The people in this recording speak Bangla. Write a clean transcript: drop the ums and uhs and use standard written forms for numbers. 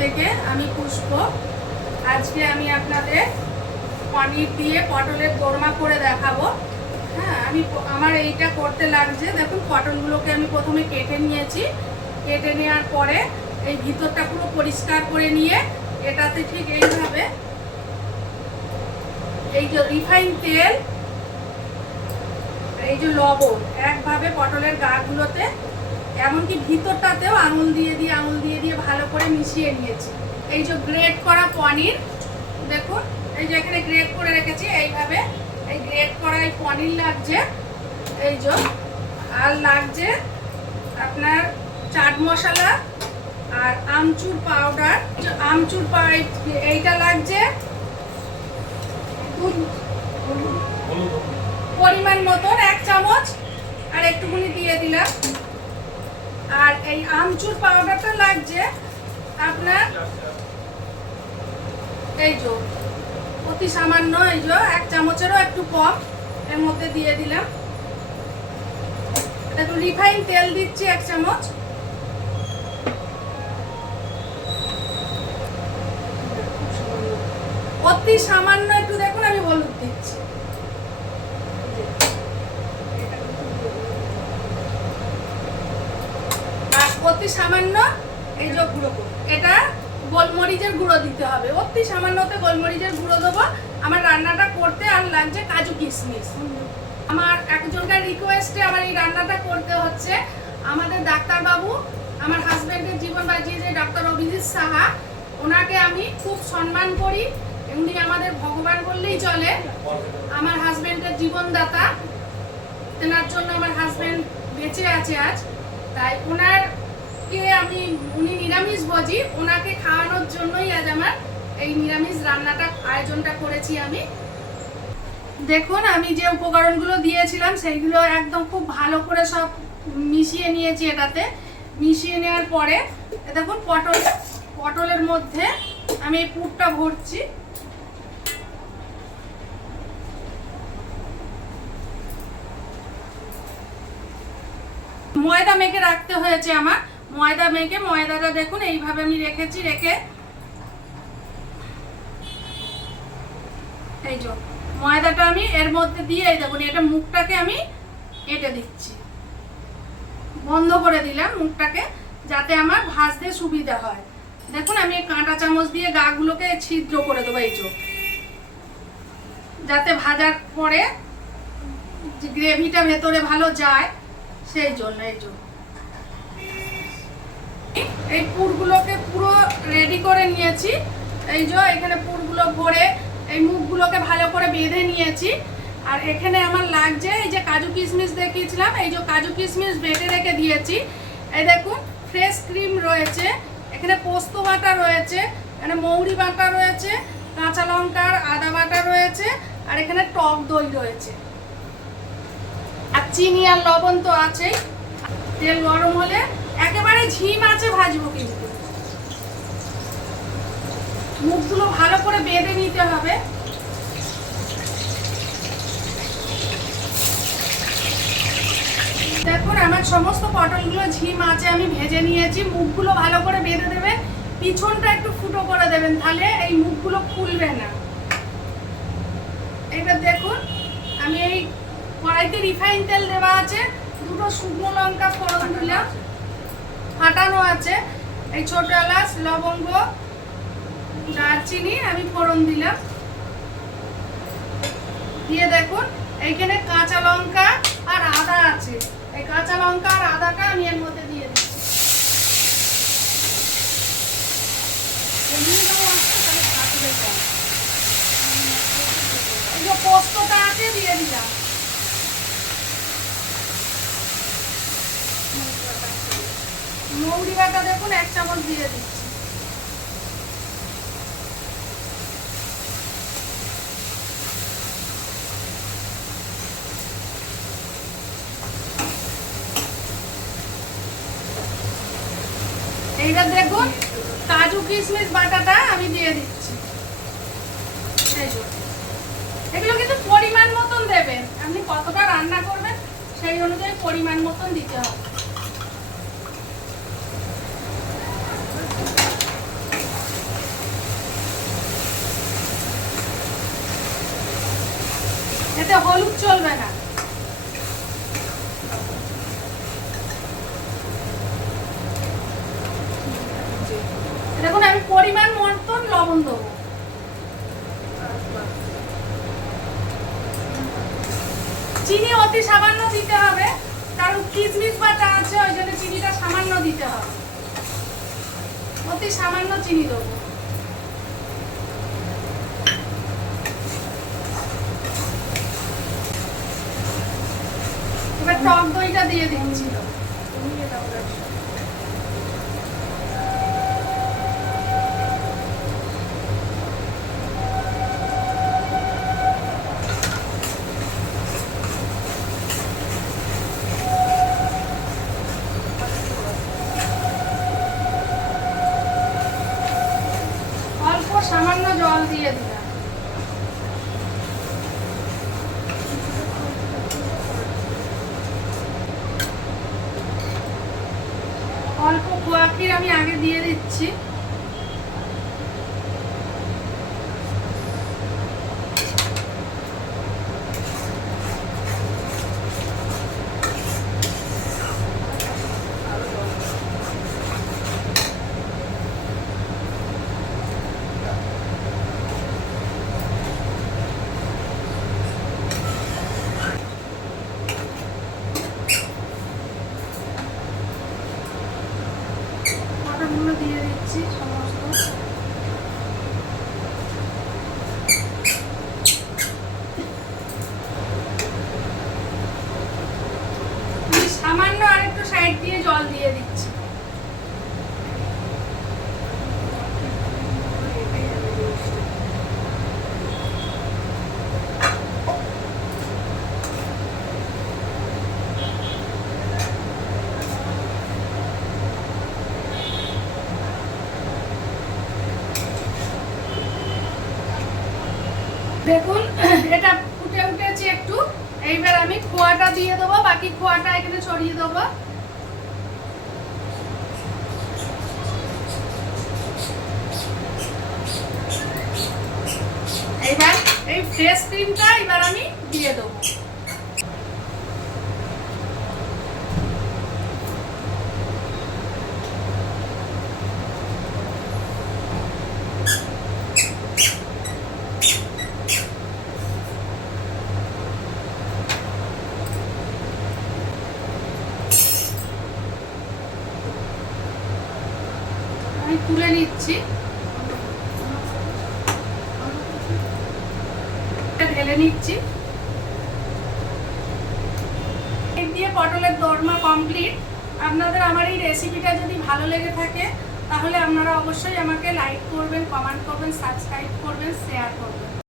থেকে আমি পুষ্প। আজকে আমি আপনাদের পনির দিয়ে পটলের দোরমা করে দেখাবো। হ্যাঁ, আমার এইটা করতে লাগছে। দেখুন, পটলগুলোকে আমি প্রথমে কেটে নিয়েছি। কেটে নেওয়ার পরে এই ভিতরটা পুরো পরিষ্কার করে নিয়ে এটাতে ঠিক এইভাবে এই যে রিফাইন তেল, এই যে লবণ একভাবে পটলের গাগুলোতে, এমনকি ভিতরটাতেও আঙুল দিয়ে দিয়ে ভালো করে মিশিয়ে নিয়েছি। এই যে গ্রেট করা পনির, দেখুন এই যে এখানে গ্রেট করে রেখেছি। এইভাবে এই গ্রেট করা এই পনির লাগছে। এই যে আর লাগছে আপনার চাট মশলা আর আমচুর পাউডার। আমচুর এইটা লাগছে পরিমাণ মতন 1 চামচ, আর একটুখানি দিয়ে দিলাম। আর এই আমচুর পাউডারটা লাগছে আপনার এই যে অতি সামান্য, এই যে 1 চামচেরও একটু কম এর মধ্যে দিয়ে দিলাম। একটু রিফাইন তেল দিচ্ছি 1 চামচ। অতি সামান্য একটু দেখুন আমি হলুদ দিচ্ছি। আর অতি সামান্য এই যে গুঁড়ো, এটা গোলমরিচের গুঁড়ো দিতে হবে। অতি সামান্যতে গোলমরিচের গুঁড়ো দেবো। আমার রান্নাটা করতে আর লাগছে কাজু কিশমিশ। আমার একজনকার রিকোয়েস্টে আমার এই রান্নাটা করতে হচ্ছে। আমাদের ডাক্তারবাবু, আমার হাজব্যান্ডের জীবন বাঁচিয়েছে ডাক্তার অভিজিৎ সাহা, ওনাকে আমি খুব সম্মান করি। উনি আমাদের ভগবান বললেই চলে। আমার হাজব্যান্ডের জীবনদাতা, তেনার জন্য আমার হাজব্যান্ড বেঁচে আছে আজ। তাই উনি নিরামিষ ভোজি, ওনাকে খাওয়ানোর জন্যই আজ আমার এই নিরামিষ রান্নাটা আয়োজনটা করেছি আমি। দেখুন, আমি যে উপকরণগুলো দিয়েছিলাম সেইগুলো একদম খুব ভালো করে সব মিশিয়ে নিয়েছি। এটাতে মিশিয়ে নেওয়ার পরে দেখুন পটলের মধ্যে আমি এই পুরটা ভরছি। ময়দা মেখে রাখতে হয়েছে আমার। ময়দা মেখে ময়দাটা দেখুন এইভাবে আমি রেখেছি। রেখে এই যে ময়দাটা আমি এর মধ্যে দিয়ে এই দেখুন এটা মুখটাকে আমি কেটে দিচ্ছি, বন্ধ করে দিলাম মুখটাকে, যাতে আমার ভাজতে সুবিধা হয়। দেখুন আমি কাঁটা চামচ দিয়ে গাগুলোকে ছিদ্র করে দেবো এই যে, যাতে ভাজার পরে গ্রেভিটা ভেতরে ভালো যায় সেই জন্য। এই পুরগুলোকে পুরো রেডি করে নিয়েছি। এই যে এখানে পুরগুলো ভরে এই মুখগুলোকে ভালো করে বেঁধে নিয়েছি। আর এখানে আমার লাগছে এই যে কাজু কিশমিশ দেখিয়েছিলাম, এই যে কাজু কিশমিশ বেটে রেখে দিয়েছি। এই দেখুন ফ্রেশ ক্রিম রয়েছে, এখানে পোস্ত বাটা রয়েছে, এখানে মৌরি বাটা রয়েছে, কাঁচা লঙ্কার আদা বাটা রয়েছে, আর এখানে টক দই রয়েছে, আর চিনি আর লবণ তো আছেই। তেল গরম হলে একেবারে ঝিম আঁচে ভাজবো, কিন্তু মুখগুলো ভালো করে বেঁধে নিতে হবে। দেখুন আমার সমস্ত পটলগুলো ঝিম আঁচে আমি ভেজে নিয়েছি। মুখগুলো ভালো করে বেঁধে দেবেন, পিছনটা একটু ফুটো করে দেবেন, তাহলে এই মুখগুলো খুলবে না। এবার দেখুন আমি এই কড়াইতে রিফাইন তেল দেওয়া আছে, 2টো শুকনো লঙ্কা ফোড়ন দিলাম, ফাটানো আছে। এই ছোট এলাচ, লবঙ্গ, দারচিনি আমি ফোড়ন দিলাম। দিয়ে দেখুন এইখানে কাঁচা লঙ্কা আর আদা আছে, এই কাঁচা লঙ্কা আর আদাটা আমি এর মধ্যে দিয়ে দিচ্ছি। এই যে পোস্তটা আছে দিয়ে দিলাম। মৌরি বাটা দেখুন 1 চামচ দিয়ে দিচ্ছি। এইবার দেখুন কাজু কিশমিশ বাটাটা আমি দিয়ে দিচ্ছি। এগুলো কিন্তু পরিমাণ মতন দেবেন, আপনি কতটা রান্না করবেন সেই অনুযায়ী পরিমাণ মতন দিতে হবে। এতে হলুদ চলবে না। দেখুন আমি পরিমাণ মতন লবণ দেবো। চিনি অতি সামান্য দিতে হবে, কারণ কিশমিশ বাটা আছে, ওই জন্য চিনিটা সামান্য দিতে হবে। অতি সামান্য চিনি দেবো। এবার টক দইটা দিয়ে দিচ্ছি। অল্প সামান্য জল দিয়ে দিলাম। অল্প খোয়া ক্ষীর আমি আগে দিয়ে দিচ্ছি। মশলাগুলো দিয়ে দিচ্ছি সমস্ত। সামান্য আরেকটু সাইড দিয়ে জল দিয়ে দিচ্ছি। দেখুন এটা ফুটে উঠেছে একটু। এইবার আমি খোয়াটা দিয়ে দেবো, বাকি খোয়াটা এখানে ছড়িয়ে দেবো। এইবার এই ফ্রেশ ক্রিমটা এবার আমি দিয়ে দেবো। আমি তুলে নিচ্ছি, ঢেলে নিচ্ছি। দিয়ে পটলের দোরমা কমপ্লিট। আপনাদের আমার এই রেসিপিটা যদি ভালো লেগে থাকে তাহলে আপনারা অবশ্যই আমাকে লাইক করবেন, কমেন্ট করবেন, সাবস্ক্রাইব করবেন, শেয়ার করবেন।